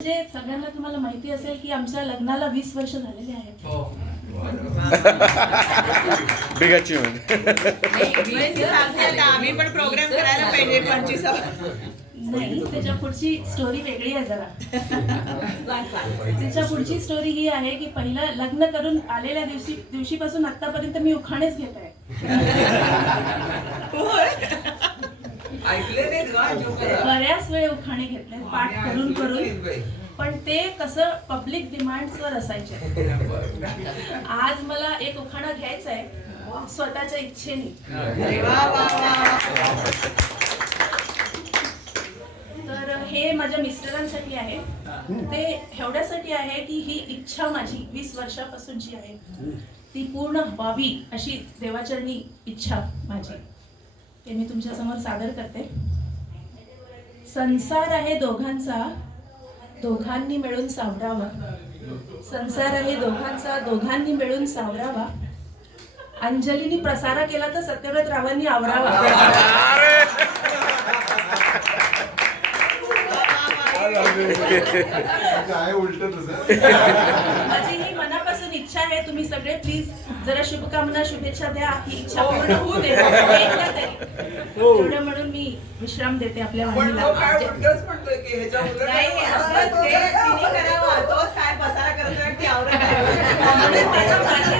म्हणजे सगळ्यांना तुम्हाला माहिती असेल की आमच्या लग्नाला 20 वर्ष झालेले आहेत. Big achievement. आम्ही पण प्रोग्राम करायला पाहिजे 25. नाही, त्याच्या पुढची स्टोरी वेगळी आहे जरा. त्याच्या पुढची स्टोरी ही आहे की पहिलं लग्न करून आलेल्या दिवशीपासून आतापर्यंत मी उखाणेच घेत आहे. बऱ्याच वेळ उखाणे घेतले पाठ करून करून, पण ते कसं पब्लिक डिमांड्सवर असायचे. आज मला एक उखाणा घ्यायचा आहे स्वतःच्या इच्छेने. तर हे माझ्या मिस्टरांसाठी आहे. ते एवढ्यासाठी आहे की ही इच्छा माझी 20 वर्षापासूनची आहे, ती पूर्ण व्हावी अशी देवाचरणी इच्छा माझी. ते मी तुमच्या समोर सादर करते. संसार आहे दोघांचा, दोघांनी मिळून सावरावा. संसार आहे दोघांचा, दोघांनी मिळून सावरावा. अंजलीनी प्रसारा केला तर सत्यव्रत रावांनी आवरावा. माझी ही मनापासून इच्छा आहे. तुम्ही सगळे प्लीज जरा शुभकामना शुभेच्छा द्या. ही इच्छा पूर्ण होऊ दे एकदा तरी. एवढं म्हणून मी विश्राम देते आपल्या वाणीला. माझी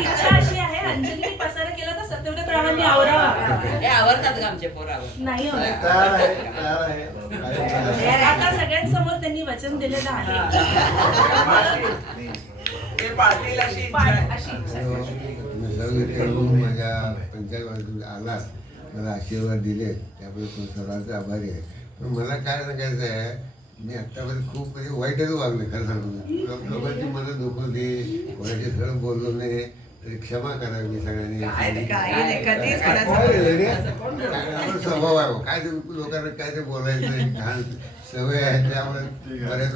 इच्छा अशी आहे, अंजली पसारा केला तर सत्यव्रत रावांनी आवरावा. आवडतात आमचे पोरावर नाही होत. आता सगळ्यांसमोर त्यांनी वचन दिलेलं आहे. अशी इच्छा. माझ्या पंचायत आला, मला आशीर्वाद दिले, त्यामुळे सर्वांचे आभारी आहे. पण मला काय सांगायचं आहे, मी आत्तापर्यंत खूप म्हणजे वाईटच वागले. खरं सांगतो, लोकांची मनं दुखवली, कोणाची सरळ बोललो नाही, तरी क्षमा करावी सगळ्यांनी. स्वभाव आहे, काय लोकांना काय ते बोलायचं घाण सवय आहे, त्यामुळे बऱ्याच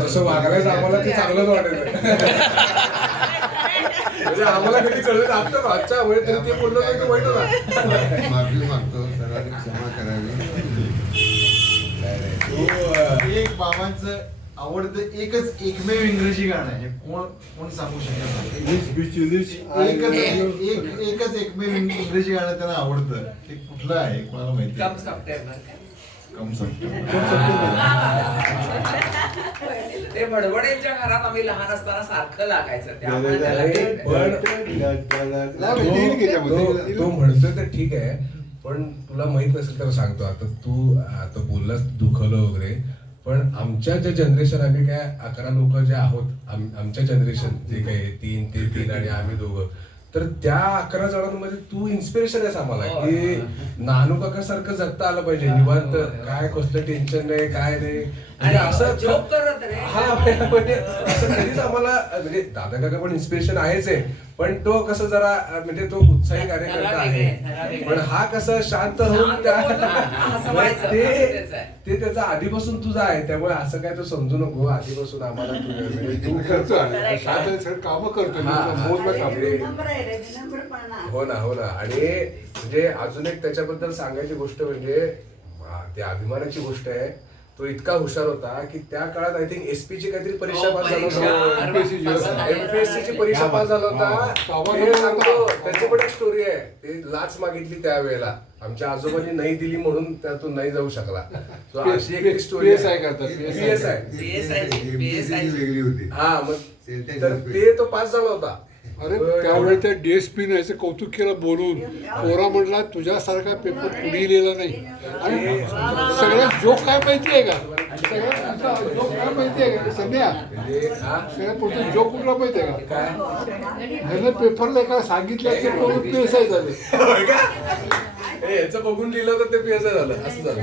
तसं वागायचं आम्हाला ते चांगलंच वाटेल. म्हणजे आम्हाला कधी कळलं आमचं अच्छा म्हणजे तुम्ही ते बोललो नाही वाईट होता. माफी मागतो, सर्वांनी क्षमा करावी. एक बाबांचं आवडतं एकमेव इंग्रजी गाणं आहे. कोण सांगू शकत एकच एकमेव इंग्रजी गाणं त्यांना आवडतं. ते कुठलं आहे कोणाला माहिती? कम ते बडबडेंच्या घरात आम्ही लहान असताना सारखं लागायचं. तो म्हणतोय तर ठीक आहे, पण तुला माहित नसेल तर सांगतो. आता बोललास दुखवलं वगैरे, पण आमच्या ज्या जनरेशन, आम्ही काय 11 लोक जे आहोत, आमच्या जनरेशन जे काही 3 ते 3 आणि आम्ही दोघं, तर त्या 11 जणांमध्ये तू इन्स्पिरेशन आहेस आम्हाला. की नानू काका सारखं जगता आलं पाहिजे, निवांत, काय कसलं टेन्शन नाही, काय नाही. म्हणजे असं जोक करत रे. हा म्हणजे असं कधीच आम्हाला, म्हणजे दादा काका पण इन्स्पिरेशन आहेच आहे, पण तो कसं जरा म्हणजे तो उत्साही कार्यकर्ता आहे. पण हा कसं शांत होऊन ते त्याचा आधीपासून तुझा आहे. त्यामुळे असं काय तो समजू नको, आधीपासून आम्हाला तू करतो, काम करतो. हो ना, हो ना. आणि म्हणजे अजून एक त्याच्याबद्दल सांगायची गोष्ट म्हणजे ते अभिमानाची गोष्ट आहे. तो इतका हुशार होता की त्या काळात आय थिंक एसपी ची काहीतरी परीक्षा पास झाला होता, एमपीएससी ची परीक्षा पास झाला होता. त्याची पण एक स्टोरी आहे. ते लाच मागितली त्यावेळेला, आमच्या आजोबांनी नाही दिली म्हणून त्यातून नाही जाऊ शकला. सो अशी एक स्टोरी आहे. वेगळी होती. हा, मग तर ते तो पास झाला होता. अरे त्यावेळेस त्या डीएसपीने याचं कौतुक केलं बोलून. पोरा म्हटला तुझ्यासारखा पेपर कुणी लिहिला नाही. आणि सगळ्यात जोक काय माहिती आहे का, सगळ्यात जोक काय माहिती आहे का संध्या, सगळ्यात पुढचं जोक कुठला माहिती आहे का, ह्यानं पेपरला एका सांगितलं ते बघून पेसाय झाले. याचं बघून लिहिलं तर ते पीएसआय झालं, असं झालं.